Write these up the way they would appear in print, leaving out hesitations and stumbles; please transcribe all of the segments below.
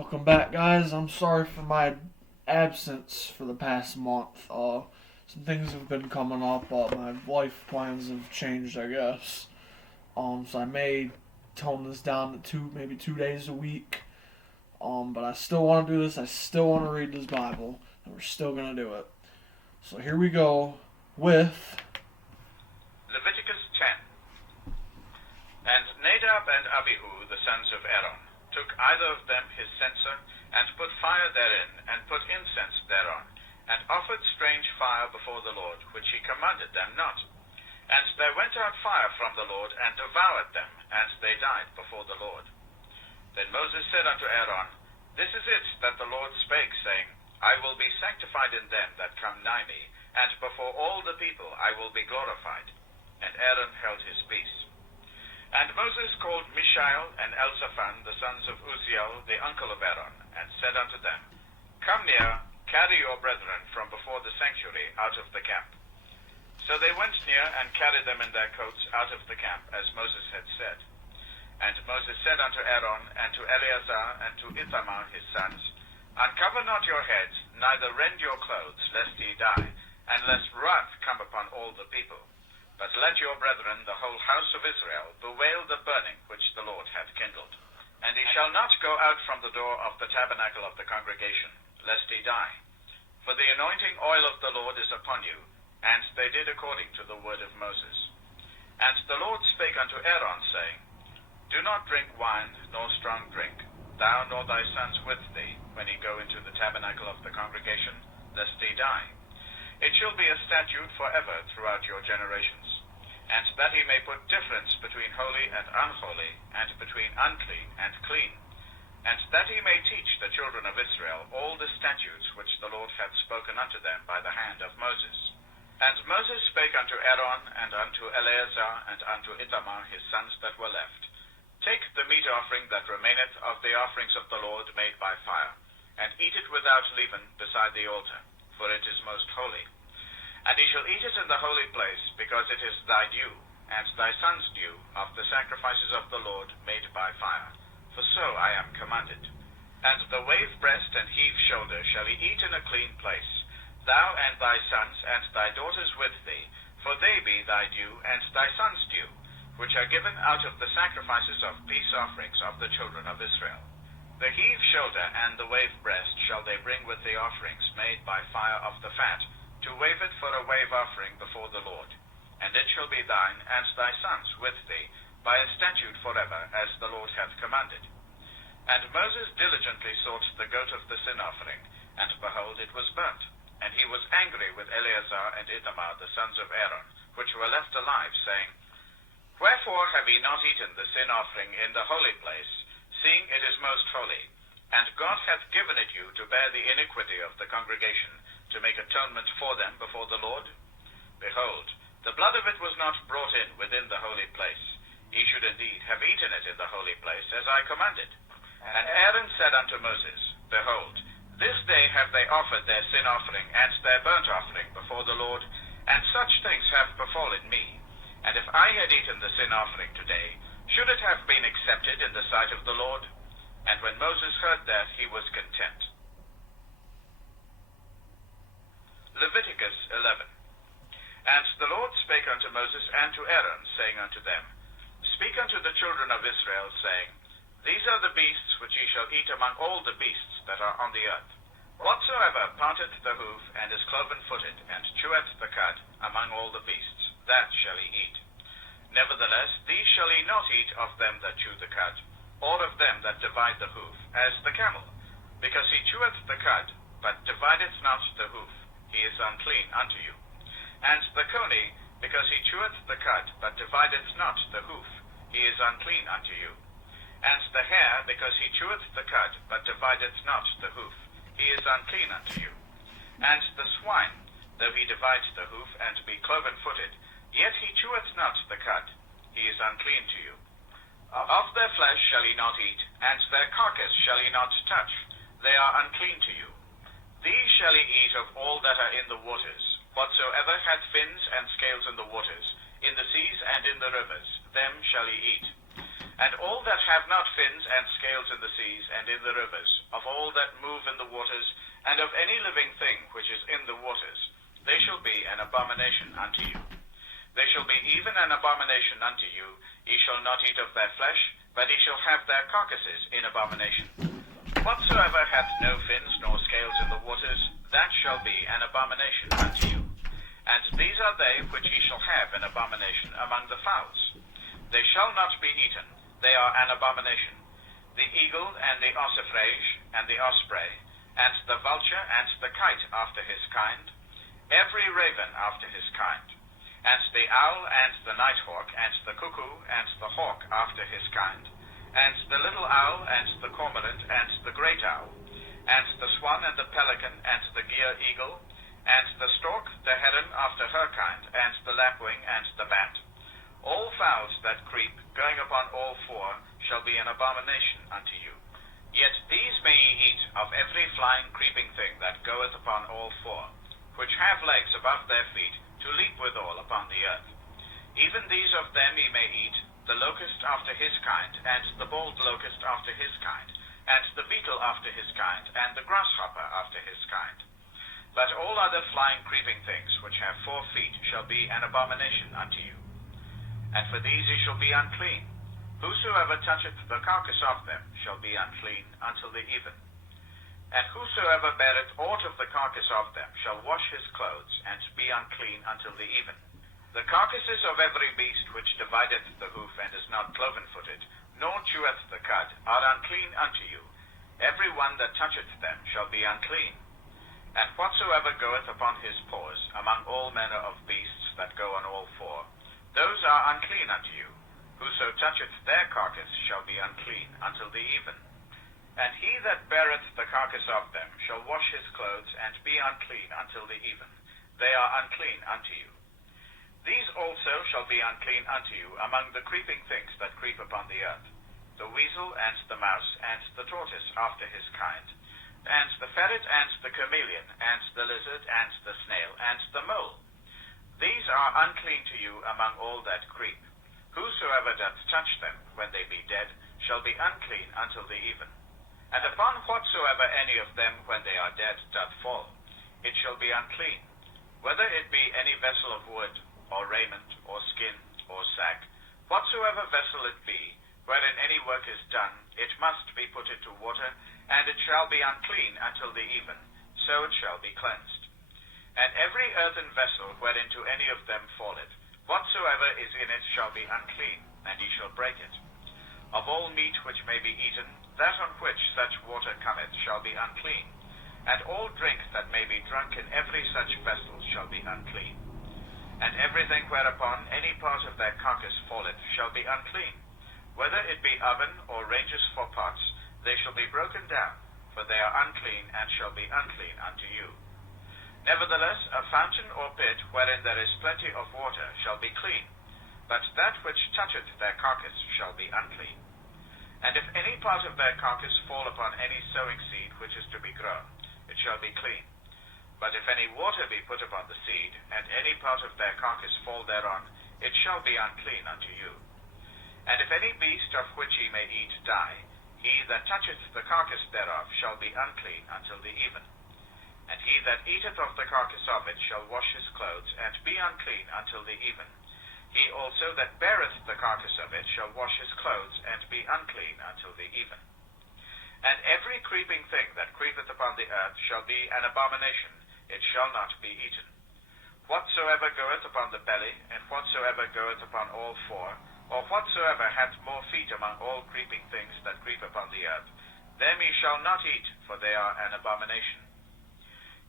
Welcome back, guys. I'm sorry for my absence for the past month. Some things have been coming up. My life plans have changed, I guess. So I may tone this down to maybe 2 days a week. But I still want to do this. I still want to read this Bible, and we're still gonna do it. So here we go with Leviticus 10. And Nadab and Abihu, the sons of Aaron, took either of them his censer, and put fire therein, and put incense thereon, and offered strange fire before the Lord, which he commanded them not. And there went out fire from the Lord, and devoured them, and they died before the Lord. Then Moses said unto Aaron, This is it that the Lord spake, saying, I will be sanctified in them that come nigh me, and before all the people I will be glorified. And Aaron held his peace. And Moses called Mishael and Elzaphan, the sons of Uzziel, the uncle of Aaron, and said unto them, Come near, carry your brethren from before the sanctuary out of the camp. So they went near, and carried them in their coats out of the camp, as Moses had said. And Moses said unto Aaron, and to Eleazar, and to Ithamar his sons, Uncover not your heads, neither rend your clothes, lest ye die, and lest wrath come upon all the people. But let your brethren, the whole house of Israel, bewail the burning which the Lord hath kindled. And he shall not go out from the door of the tabernacle of the congregation, lest he die. For the anointing oil of the Lord is upon you. And they did according to the word of Moses. And the Lord spake unto Aaron, saying, Do not drink wine, nor strong drink, thou nor thy sons with thee, when ye go into the tabernacle of the congregation, lest ye die. It shall be a statute forever throughout your generations, and that he may put difference between holy and unholy, and between unclean and clean, and that he may teach the children of Israel all the statutes which the Lord hath spoken unto them by the hand of Moses. And Moses spake unto Aaron, and unto Eleazar, and unto Ithamar his sons that were left, Take the meat offering that remaineth of the offerings of the Lord made by fire, and eat it without leaven beside the altar, for it is most holy. And he shall eat it in the holy place, because it is thy due, and thy son's due, of the sacrifices of the Lord made by fire. For so I am commanded. And the wave breast and heave shoulder shall he eat in a clean place, thou and thy sons and thy daughters with thee, for they be thy due and thy son's due, which are given out of the sacrifices of peace offerings of the children of Israel. The heave shoulder and the wave breast shall they bring with the offerings made by fire of the fat, to wave it for a wave offering before the Lord. And it shall be thine and thy sons with thee, by a statute forever, as the Lord hath commanded. And Moses diligently sought the goat of the sin offering, and behold, it was burnt. And he was angry with Eleazar and Ithamar, the sons of Aaron, which were left alive, saying, Wherefore have ye not eaten the sin offering in the holy place, seeing it is most holy? And God hath given it you to bear the iniquity of the congregation, to make atonement for them before the Lord? Behold, the blood of it was not brought in within the holy place. Ye should indeed have eaten it in the holy place, as I commanded. And Aaron said unto Moses, Behold, this day have they offered their sin offering and their burnt offering before the Lord, and such things have befallen me. And if I had eaten the sin offering today, should it have been accepted in the sight of the Lord? And when Moses heard that, he was content. Leviticus 11. And the Lord spake unto Moses and to Aaron, saying unto them, Speak unto the children of Israel, saying, These are the beasts which ye shall eat among all the beasts that are on the earth. Whatsoever parteth the hoof, and is cloven-footed, and cheweth the cud, among all the beasts, that shall ye eat. Nevertheless, these shall ye not eat of them that chew the cud, or of them that divide the hoof, as the camel, because he cheweth the cud, but divideth not the hoof, he is unclean unto you. And the coney, because he cheweth the cud, but divideth not the hoof, he is unclean unto you. And the hare, because he cheweth the cud, but divideth not the hoof, he is unclean unto you. And the swine, though he divides the hoof, and be cloven-footed, yet he cheweth not the cud, he is unclean to you. Of their flesh shall ye not eat, and their carcass shall ye not touch, they are unclean to you. These shall ye eat of all that are in the waters, whatsoever hath fins and scales in the waters, in the seas and in the rivers, them shall ye eat. And all that have not fins and scales in the seas and in the rivers, of all that move in the waters, and of any living thing which is in the waters, they shall be an abomination unto you. They shall be even an abomination unto you. Ye shall not eat of their flesh, but ye shall have their carcasses in abomination. Whatsoever hath no fins nor scales in the waters, that shall be an abomination unto you. And these are they which ye shall have an abomination among the fowls. They shall not be eaten, they are an abomination. The eagle and the ossifrage and the osprey, and the vulture and the kite after his kind, every raven after his kind, and the owl and the nighthawk and the cuckoo and the hawk after his kind, and the little owl and the cormorant and the great owl, and the swan and the pelican and the gier eagle, and the stork, the heron after her kind, and the lapwing and the bat. All fowls that creep, going upon all four, shall be an abomination unto you. Yet these may ye eat of every flying creeping thing that goeth upon all four, which have legs above their feet, to leap withal upon the earth. Even these of them ye may eat, the locust after his kind, and the bald locust after his kind, and the beetle after his kind, and the grasshopper after his kind. But all other flying creeping things which have 4 feet shall be an abomination unto you. And for these ye shall be unclean. Whosoever toucheth the carcass of them shall be unclean until the even. And whosoever beareth aught of the carcass of them shall wash his clothes, and be unclean until the even. The carcasses of every beast which divideth the hoof and is not cloven-footed, nor cheweth the cud, are unclean unto you. Every one that toucheth them shall be unclean. And whatsoever goeth upon his paws among all manner of beasts that go on all four, those are unclean unto you. Whoso toucheth their carcass shall be unclean until the even. And he that beareth the carcass of them shall wash his clothes, and be unclean until the even. They are unclean unto you. These also shall be unclean unto you among the creeping things that creep upon the earth, the weasel and the mouse and the tortoise after his kind, and the ferret and the chameleon, and the lizard and the snail, and the mole. These are unclean to you among all that creep. Whosoever doth touch them, when they be dead, shall be unclean until the even. And upon whatsoever any of them, when they are dead, doth fall, it shall be unclean, whether it be any vessel of wood, or raiment, or skin, or sack, whatsoever vessel it be, wherein any work is done, it must be put into water, and it shall be unclean until the even, so it shall be cleansed. And every earthen vessel whereinto any of them falleth, whatsoever is in it shall be unclean, and ye shall break it. Of all meat which may be eaten, that on which such water cometh shall be unclean, and all drink that may be drunk in every such vessel shall be unclean. And everything whereupon any part of their carcass falleth shall be unclean, whether it be oven or ranges for pots, they shall be broken down, for they are unclean, and shall be unclean unto you. Nevertheless, a fountain or pit wherein there is plenty of water shall be clean, but that which toucheth their carcass shall be unclean. And if any part of their carcass fall upon any sowing seed which is to be grown, it shall be clean. But if any water be put upon the seed, and any part of their carcass fall thereon, it shall be unclean unto you. And if any beast of which ye may eat die, he that toucheth the carcass thereof shall be unclean until the even. And he that eateth of the carcass of it shall wash his clothes, and be unclean until the even. He also that beareth the carcass of it shall wash his clothes, and be unclean until the even. And every creeping thing that creepeth upon the earth shall be an abomination, it shall not be eaten. Whatsoever goeth upon the belly, and whatsoever goeth upon all four, or whatsoever hath more feet among all creeping things that creep upon the earth, them ye shall not eat, for they are an abomination.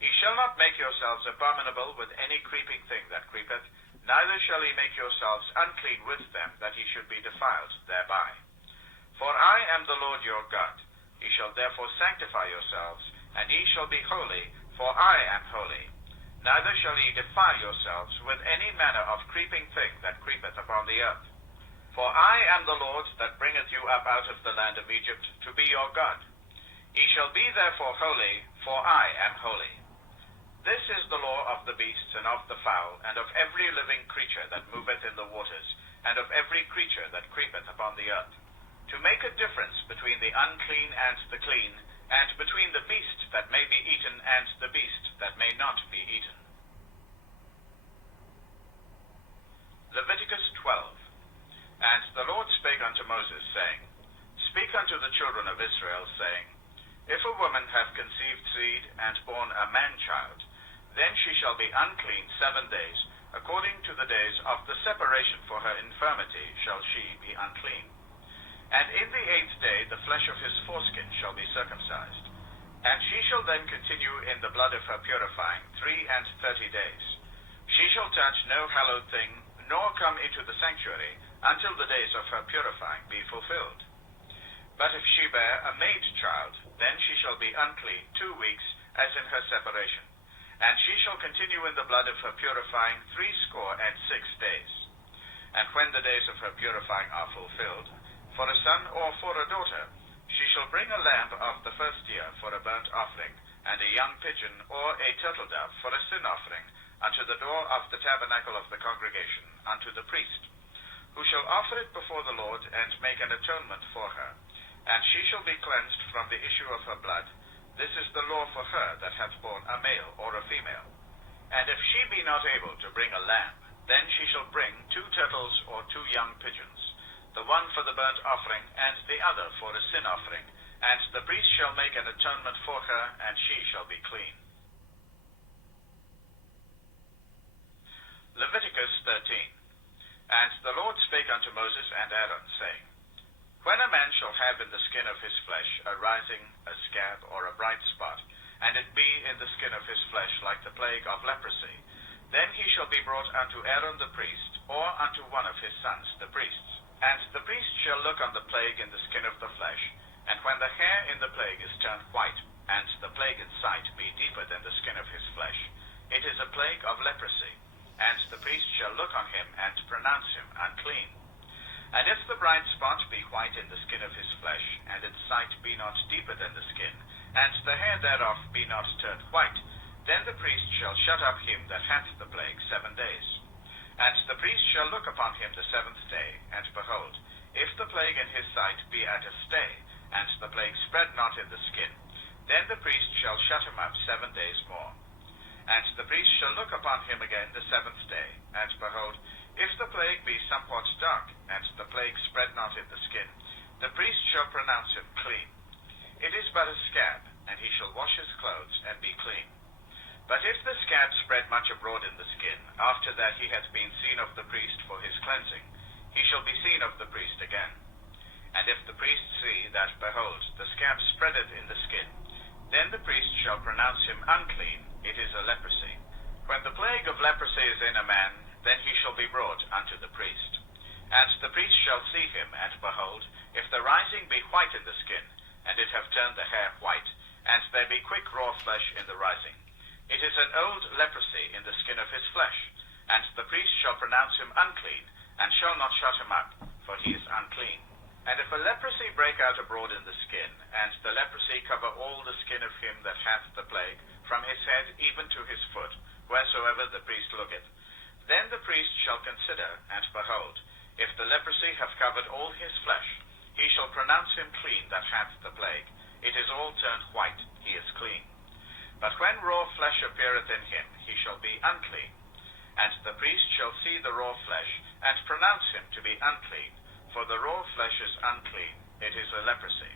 Ye shall not make yourselves abominable with any creeping thing that creepeth, neither shall ye make yourselves unclean with them, that ye should be defiled thereby. For I am the Lord your God. Ye shall therefore sanctify yourselves, and ye shall be holy, for I am holy. Neither shall ye defile yourselves with any manner of creeping thing that creepeth upon the earth. For I am the Lord that bringeth you up out of the land of Egypt, to be your God. Ye shall be therefore holy, for I am holy. This is the law of the beasts, and of the fowl, and of every living creature that moveth in the waters, and of every creature that creepeth upon the earth. to make a difference between the unclean and the clean, and between the beast that may be eaten and the beast that may not be eaten. Leviticus 12. And the Lord spake unto Moses, saying, Speak unto the children of Israel, saying, If a woman have conceived seed, and born a man-child, then she shall be unclean 7 days, according to the days of the separation for her infirmity shall she be unclean. And in the 8th day the flesh of his foreskin shall be circumcised. And she shall then continue in the blood of her purifying 33 days. She shall touch no hallowed thing, nor come into the sanctuary, until the days of her purifying be fulfilled. But if she bear a maid child, then she shall be unclean 2 weeks, as in her separation. And she shall continue in the blood of her purifying 66 days. And when the days of her purifying are fulfilled, for a son or for a daughter, she shall bring a lamb of the first year for a burnt offering, and a young pigeon or a turtle dove for a sin offering, unto the door of the tabernacle of the congregation, unto the priest, who shall offer it before the Lord, and make an atonement for her. And she shall be cleansed from the issue of her blood. This is the law for her that hath borne a male or a female. And if she be not able to bring a lamb, then she shall bring 2 turtles or 2 young pigeons, the one for the burnt offering, and the other for a sin offering, and the priest shall make an atonement for her, and she shall be clean. Leviticus 13. And the Lord spake unto Moses and Aaron, saying, When a man shall have in the skin of his flesh a rising, a scab, or a bright spot, and it be in the skin of his flesh like the plague of leprosy, then he shall be brought unto Aaron the priest, or unto one of his sons the priests. And the priest shall look on the plague in the skin of the flesh, and when the hair in the plague is turned white, and the plague in sight be deeper than the skin of his flesh, it is a plague of leprosy, and the priest shall look on him and pronounce him unclean. And if the bright spot be white in the skin of his flesh, and its sight be not deeper than the skin, and the hair thereof be not turned white, then the priest shall shut up him that hath the plague 7 days. And the priest shall look upon him the 7th day, and behold, if the plague in his sight be at a stay, and the plague spread not in the skin, then the priest shall shut him up 7 days more. And the priest shall look upon him again the 7th day, and behold, if the plague be somewhat dark, and the plague spread not in the skin, the priest shall pronounce him clean. It is but a scab, and he shall wash his clothes, and be clean. But if the scab spread much abroad in the skin, after that he hath been seen of the priest for his cleansing, he shall be seen of the priest again. And if the priest see that, behold, the scab spreadeth in the skin, then the priest shall pronounce him unclean, it is a leprosy. When the plague of leprosy is in a man, then he shall be brought unto the priest. And the priest shall see him, and behold, if the rising be white in the skin, and it have turned the hair white, and there be quick raw flesh in the rising, it is an old leprosy in the skin of his flesh, and the priest shall pronounce him unclean, and shall not shut him up, for he is unclean. And if a leprosy break out abroad in the skin, and the leprosy cover all the skin of him that hath the plague, from his head even to his foot, wheresoever the priest looketh, then the priest shall consider, and behold, if the leprosy have covered all his flesh, he shall pronounce him clean that hath the plague. It is all turned white, he is clean. But when raw flesh appeareth in him, he shall be unclean. And the priest shall see the raw flesh, and pronounce him to be unclean, for the raw flesh is unclean, it is a leprosy.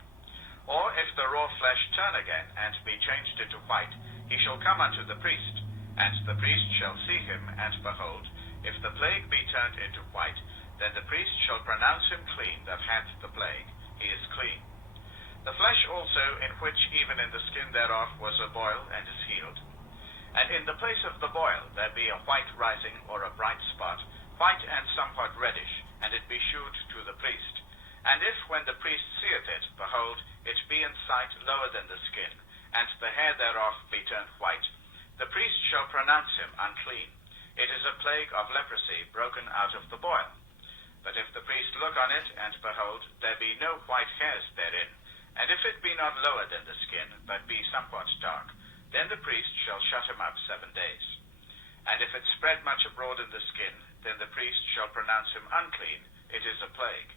Or if the raw flesh turn again, and be changed into white, he shall come unto the priest, and the priest shall see him, and behold, if the plague be turned into white, then the priest shall pronounce him clean that hath the plague, he is clean. The flesh also, in which even in the skin thereof was a boil, and is healed. And in the place of the boil there be a white rising, or a bright spot, white and somewhat reddish, and it be shewed to the priest. And if, when the priest seeth it, behold, it be in sight lower than the skin, and the hair thereof be turned white, the priest shall pronounce him unclean. It is a plague of leprosy broken out of the boil. But if the priest look on it, and behold, there be no white hairs therein, and if it be not lower than the skin, but be somewhat dark, then the priest shall shut him up 7 days. And if it spread much abroad in the skin, then the priest shall pronounce him unclean, it is a plague.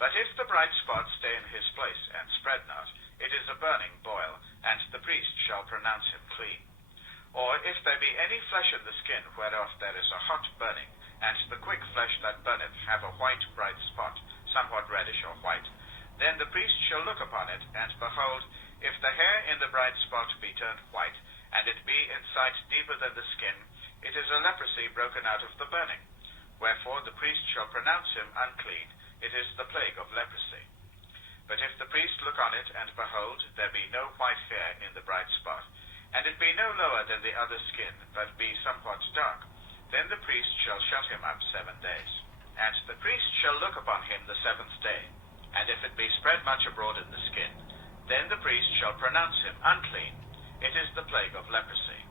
But if the bright spot stay in his place, and spread not, it is a burning boil, and the priest shall pronounce him clean. Or if there be any flesh in the skin, whereof there is a hot burning, and the quick flesh that burneth have a white bright spot, somewhat reddish or white, then the priest shall look upon it, and behold, if the hair in the bright spot be turned white, and it be in sight deeper than the skin, it is a leprosy broken out of the burning. Wherefore the priest shall pronounce him unclean, it is the plague of leprosy. But if the priest look on it, and behold, there be no white hair in the bright spot, and it be no lower than the other skin, but be somewhat dark, then the priest shall shut him up 7 days. And the priest shall look upon him the 7th day, and if it be spread much abroad in the skin, then the priest shall pronounce him unclean, it is the plague of leprosy.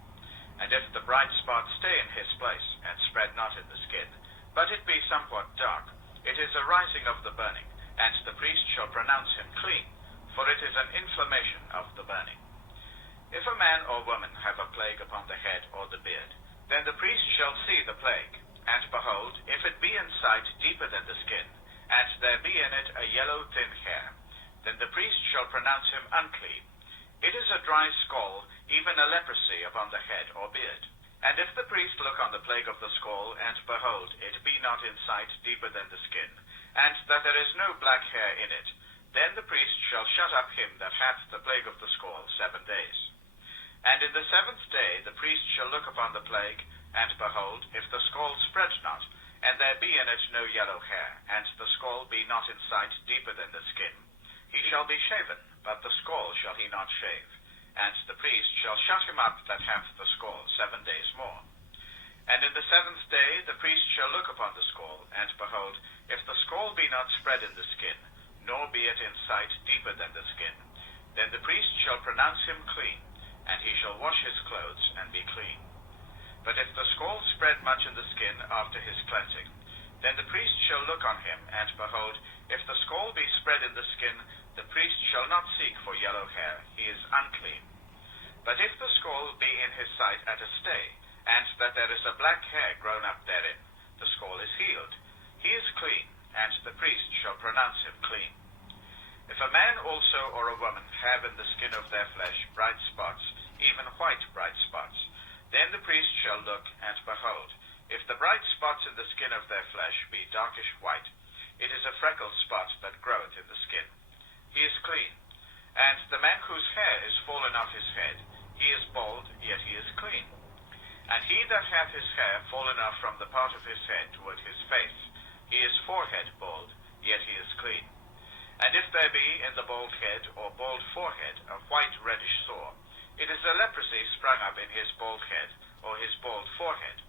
And if the bright spot stay in his place, and spread not in the skin, but it be somewhat dark, it is a rising of the burning, and the priest shall pronounce him clean, for it is an inflammation of the burning. If a man or woman have a plague upon the head or the beard, then the priest shall see the plague, and behold, if it be in sight deeper than the skin, and there be in it a yellow thin hair, then the priest shall pronounce him unclean. It is a dry scall, even a leprosy upon the head or beard. And if the priest look on the plague of the scall, and behold, it be not in sight deeper than the skin, and that there is no black hair in it, then the priest shall shut up him that hath the plague of the scall 7 days. And in the 7th day the priest shall look upon the plague, and behold, if the scall spread not, and there be in it no yellow hair, and the scall be not in sight deeper than the skin, he shall be shaven, but the scall shall he not shave. And the priest shall shut him up that hath the scall 7 days more. And in the 7th day the priest shall look upon the scall, and behold, if the scall be not spread in the skin, nor be it in sight deeper than the skin, then the priest shall pronounce him clean, and he shall wash his clothes, and be clean. But if the scall spread much in the skin after his cleansing, then the priest shall look on him, and behold, if the scall be spread in the skin, the priest shall not seek for yellow hair, he is unclean. But if the scall be in his sight at a stay, and that there is a black hair grown up therein, the scall is healed, he is clean, and the priest shall pronounce him clean. If a man also or a woman have in the skin of their flesh bright spots, even white bright spots, then the priest shall look, and behold, if the bright spots in the skin of their flesh be darkish white, it is a freckled spot that groweth in the skin. He is clean. And the man whose hair is fallen off his head, he is bald, yet he is clean. And he that hath his hair fallen off from the part of his head toward his face, he is forehead bald, yet he is clean. And if there be in the bald head or bald forehead a white reddish sore, it is a leprosy sprung up in his bald head or his bald forehead.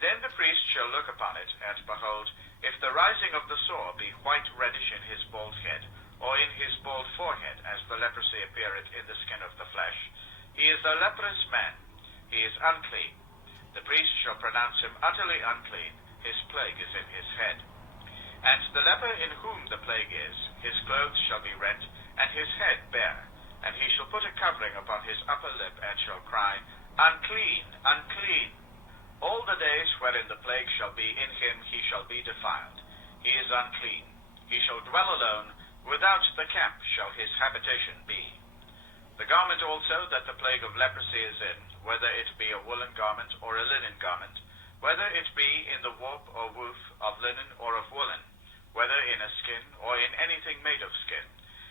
Then the priest shall look upon it, and behold, if the rising of the sore be white reddish in his bald head, or in his bald forehead, as the leprosy appeareth in the skin of the flesh, he is a leprous man, he is unclean. The priest shall pronounce him utterly unclean, his plague is in his head. And the leper in whom the plague is, his clothes shall be rent, and his head bare, and he shall put a covering upon his upper lip, and shall cry, Unclean, unclean. All the days wherein the plague shall be in him he shall be defiled. He is unclean. He shall dwell alone, without the camp shall his habitation be. The garment also that the plague of leprosy is in, whether it be a woolen garment or a linen garment, whether it be in the warp or woof of linen or of woolen, whether in a skin or in anything made of skin,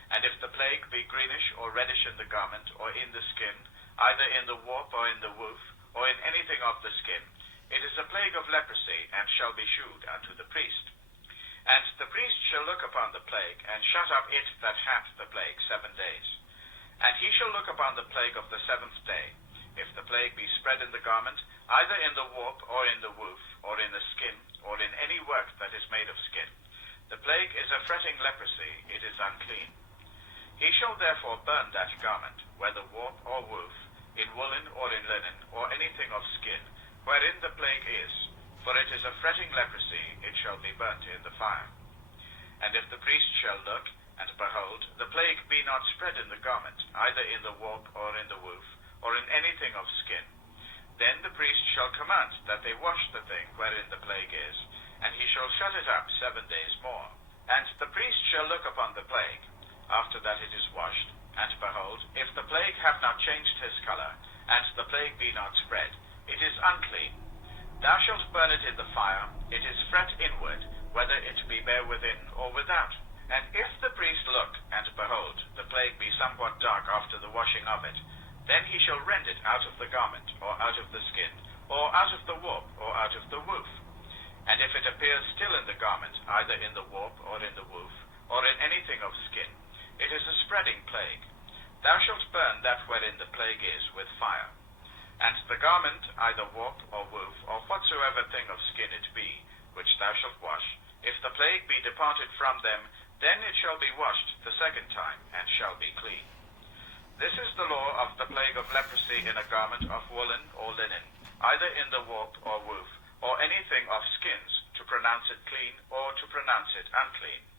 and if the plague be greenish or reddish in the garment or in the skin, either in the warp or in the woof, or in anything of the skin, it is a plague of leprosy, and shall be shewed unto the priest. And the priest shall look upon the plague, and shut up it that hath the plague 7 days. And he shall look upon the plague of the 7th day. If the plague be spread in the garment, either in the warp, or in the woof, or in the skin, or in any work that is made of skin, the plague is a fretting leprosy, it is unclean. He shall therefore burn that garment, whether warp or woof, in woolen or in linen, or anything of skin, wherein the plague is, for it is a fretting leprosy, it shall be burnt in the fire. And if the priest shall look, and behold, the plague be not spread in the garment, either in the warp or in the woof, or in anything of skin, then the priest shall command that they wash the thing wherein the plague is, and he shall shut it up 7 days more. And the priest shall look upon the plague, after that it is washed, and behold, if the plague have not changed his color, and the plague be not spread, it is unclean. Thou shalt burn it in the fire, it is fret inward, whether it be bare within or without. And if the priest look, and behold, the plague be somewhat dark after the washing of it, then he shall rend it out of the garment, or out of the skin, or out of the warp, or out of the woof. And if it appears still in the garment, either in the warp, or in the woof, or in anything of skin, it is a spreading plague. Thou shalt burn that wherein the plague is with fire. And the garment, either warp, or woof, or whatsoever thing of skin it be, which thou shalt wash, if the plague be departed from them, then it shall be washed the second time, and shall be clean. This is the law of the plague of leprosy in a garment of woolen or linen, either in the warp or woof, or anything of skins, to pronounce it clean or to pronounce it unclean.